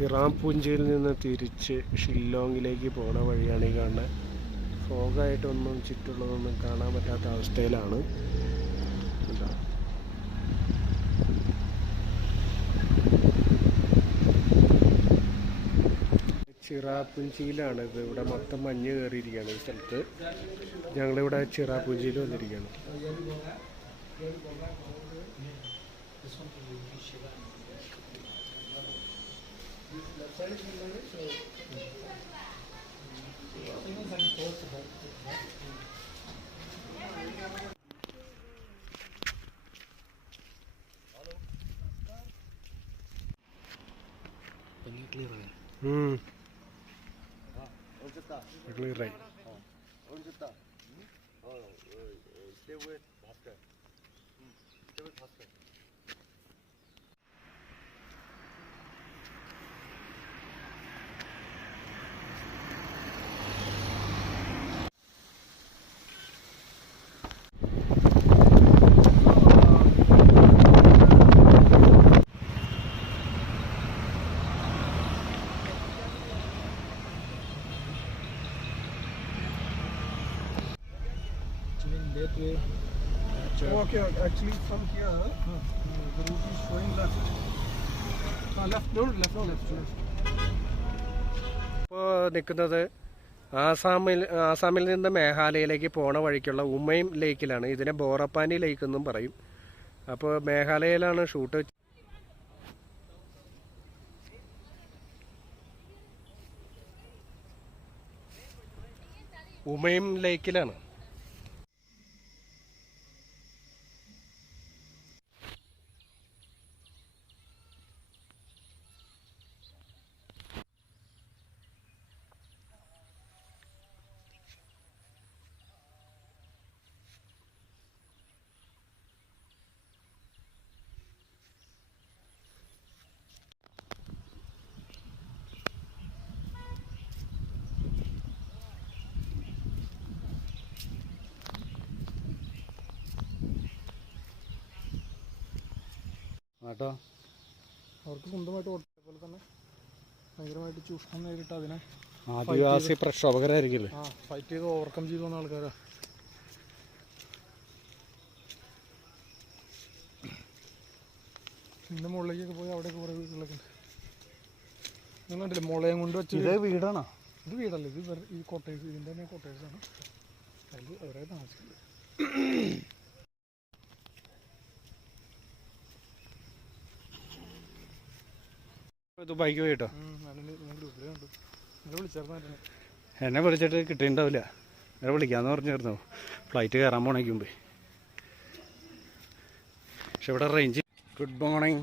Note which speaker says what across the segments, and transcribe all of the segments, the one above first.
Speaker 1: ചിറാപുഞ്ചിയിൽ നിന്ന് തിരിച്ച് ഷില്ലോങ്ങിലേക്ക് പോണ വഴിയാണ് ഈ കാണുന്നത് ഫോഗായിട്ടൊന്നും ചുറ്റുള്ളതൊന്നും കാണാൻ പറ്റാത്ത അവസ്ഥയിലാണ്. ചിറാപ്പുഞ്ചിയിലാണ് ഇത്. ഇവിടെ മൊത്തം മഞ്ഞ് കയറിയിരിക്കുകയാണ് ഈ സ്ഥലത്ത്. ഞങ്ങളിവിടെ ചിറാപുഞ്ചിയിൽ വന്നിരിക്കുകയാണ്. Hmm. Hmm? Oh, Stay with Master. Hmm. Stay with ഉം. ക്ലിയറായി
Speaker 2: Okay, actually from here, huh? the route is showing left. Uh, left, no, left, no, left, left.
Speaker 1: ഇപ്പോൾ നിൽക്കുന്നത് ആസാമിൽ ആസാമിൽ നിന്ന് മേഘാലയയിലേക്ക് പോണ വഴിക്കുള്ള ഉമയും ലേക്കിലാണ് ഇതിനെ ബോറപ്പാനി ലേക്ക് എന്നും പറയും അപ്പോൾ മേഘാലയയിലാണ് ഷൂട്ട് ഉമയും ലേക്കിലാണ്
Speaker 3: കേട്ടോ
Speaker 2: അവർക്ക് സ്വന്തമായിട്ട് ഓട്ടം പോലെ തന്നെ ഭയങ്കരമായിട്ട് ചൂഷണം നേരിട്ട് അതിനെ
Speaker 3: ആദിവാസി പ്രക്ഷോഭകരായിരിക്കില്ലേ?
Speaker 2: ആ ഫൈറ്റ് ചെയ്ത് ഓവർകം ചെയ്തു വന്ന ആൾക്കാരാ. ഇതിന്റെ മുകളിലേക്കൊക്കെ പോയി അവിടെയൊക്കെ കുറേ വീടുകളൊക്കെ ഉണ്ട്. നിങ്ങൾ കണ്ടില്ലേ മുളയും കൊണ്ട് വെച്ച്
Speaker 3: ഇത് വീടാണോ?
Speaker 2: ഇത് വീടല്ല ഇത് ഈ കോട്ടേഴ്സ് ഇതിന്റെ തന്നെ കോട്ടേഴ്സാണ് അതിൽ അവരെ താമസിക്കുന്നത്.
Speaker 1: ദുബായിക്ക് പോയിട്ടോ
Speaker 3: എന്നെ വിളിച്ചിട്ട് കിട്ടിയിട്ടുണ്ടാവില്ല. എന്നെ വിളിക്കാന്ന് പറഞ്ഞിരുന്നു ഫ്ലൈറ്റ് കയറാൻ പോണേക്ക് മുമ്പ്. പക്ഷെ ഇവിടെ റേഞ്ച് ഗുഡ് മോർണിംഗ്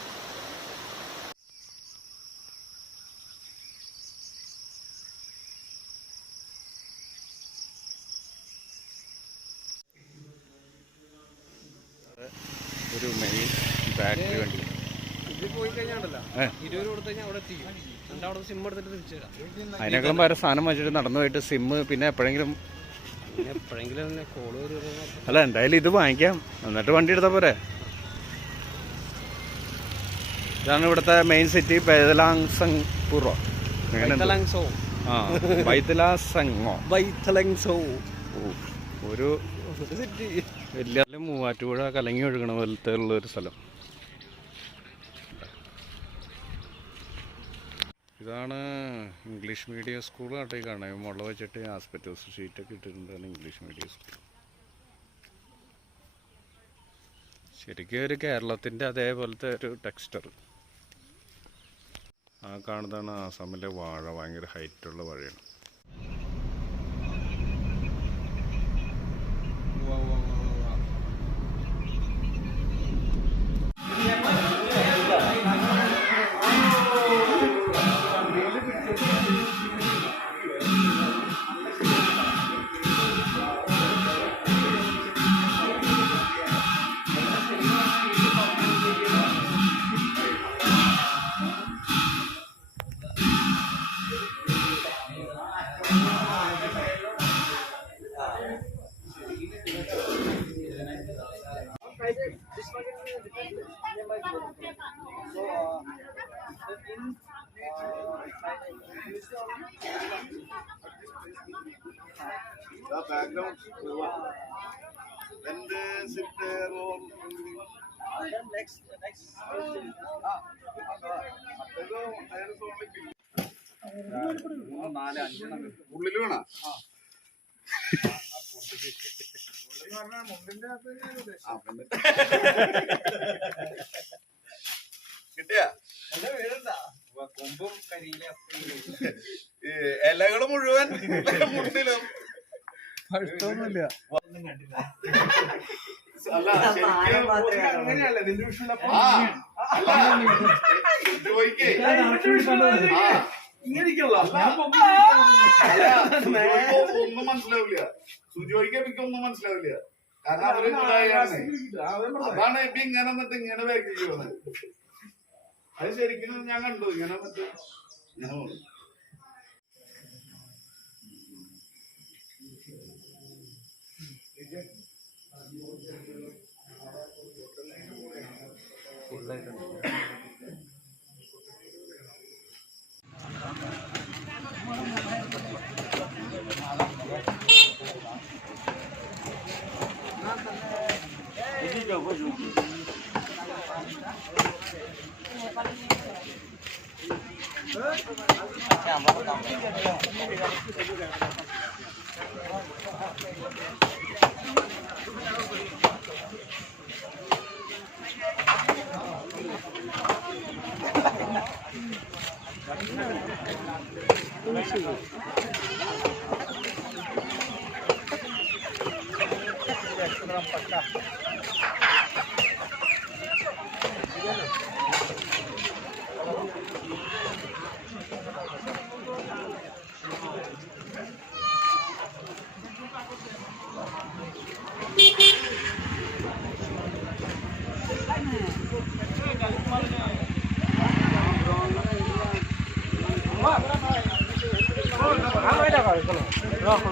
Speaker 3: അതിനേക്കാളും വേറെ സാധനം വെച്ചിട്ട് നടന്നു പോയിട്ട് സിമ്മ് പിന്നെ എപ്പോഴെങ്കിലും അല്ല എന്തായാലും ഇത് വാങ്ങിക്കാം. എന്നിട്ട് വണ്ടി എടുത്താൽ പോരെ. ഇതാണ് ഇവിടുത്തെ മെയിൻ സിറ്റി ബൈതലാങ് സംഗ് പൂർവ. അങ്ങനെ എന്തോ.
Speaker 1: ബൈത്തലങ്സോ
Speaker 3: ആ ബൈത്തലാ സംഗോ ഒരു വലിയ മൂവാറ്റുപുഴ കലങ്ങി ഒഴുകണ പോലത്തെ ഉള്ള ഒരു സ്ഥലം. ഇതാണ് ഇംഗ്ലീഷ് മീഡിയം സ്കൂൾ ആട്ടെ കാണാം മുള വെച്ചിട്ട് ആസ്പെറ്റോസ് ഷീറ്റൊക്കെ ഇട്ടിട്ടുണ്ടാണ് ഇംഗ്ലീഷ് മീഡിയം സ്കൂൾ. ശരിക്കും ഒരു കേരളത്തിന്റെ അതേപോലത്തെ ഒരു ടെക്സ്റ്റർ ആ കാണുന്നതാണ് ആസാമിലെ വാഴ ഭയങ്കര ഹൈറ്റുള്ള വാഴയാണ്.
Speaker 4: എന്റെ സിറ്റേറോ കിട്ടിയാ? കൊമ്പും കരിയിലും മുഴുവൻ മുണ്ടിലും. അല്ല, സുജോയ്ക്ക് ഒന്നും മനസ്സിലാവില്ല. സുജോയ്ക്ക് എനിക്ക് ഒന്നും മനസ്സിലാവില്ല. കാരണം അവർ അതാണ് ഇപ്പൊ ഇങ്ങനെ വന്നിട്ട് ഇങ്ങനെ വേഗം അത് ശരിക്കും ഞാൻ കണ്ടു. ഇങ്ങനെ വന്നിട്ട് ഇങ്ങനെ ಎಲ್ಲ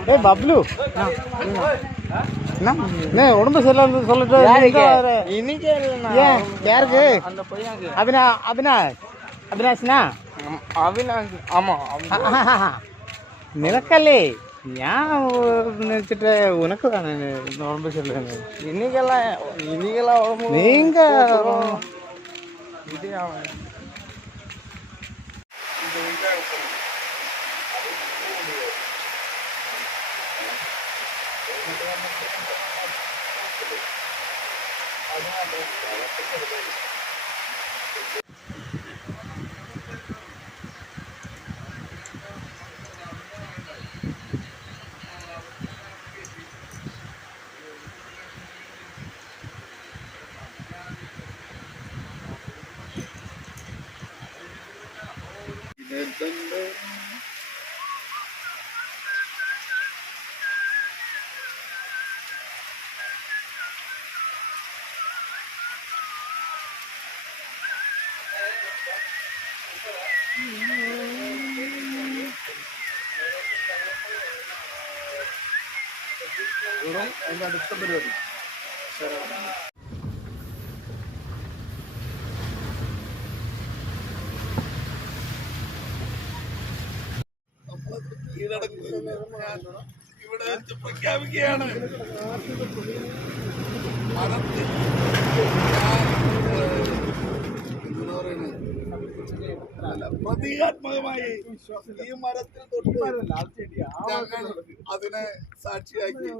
Speaker 5: ஏ பப்ளு. என்ன உடம்பு சரியில்லை சொல்லிட்டு இன்னைக்கே ஏன் யாருக்கு? அபினா அபினா அபினாஷ்னா? அவினாஷ் ஆமாம் நிலக்கல்லி. நினைச்சிட்டு உனக்கு தானே உடம்பு சரியில்லை
Speaker 6: இன்னைக்கெல்லாம் இன்னைக்கெல்லாம் உடம்பு
Speaker 5: நீங்க
Speaker 6: இது
Speaker 4: அதனால ഇവിടെ പ്രഖ്യാപിക്കുകയാണ്. മതത്തിൽ എന്താ പറയുന്നത് പ്രതീകാത്മകമായി ഈ മരത്തിൽ തൊട്ട് അതിനെ സാക്ഷിയാക്കി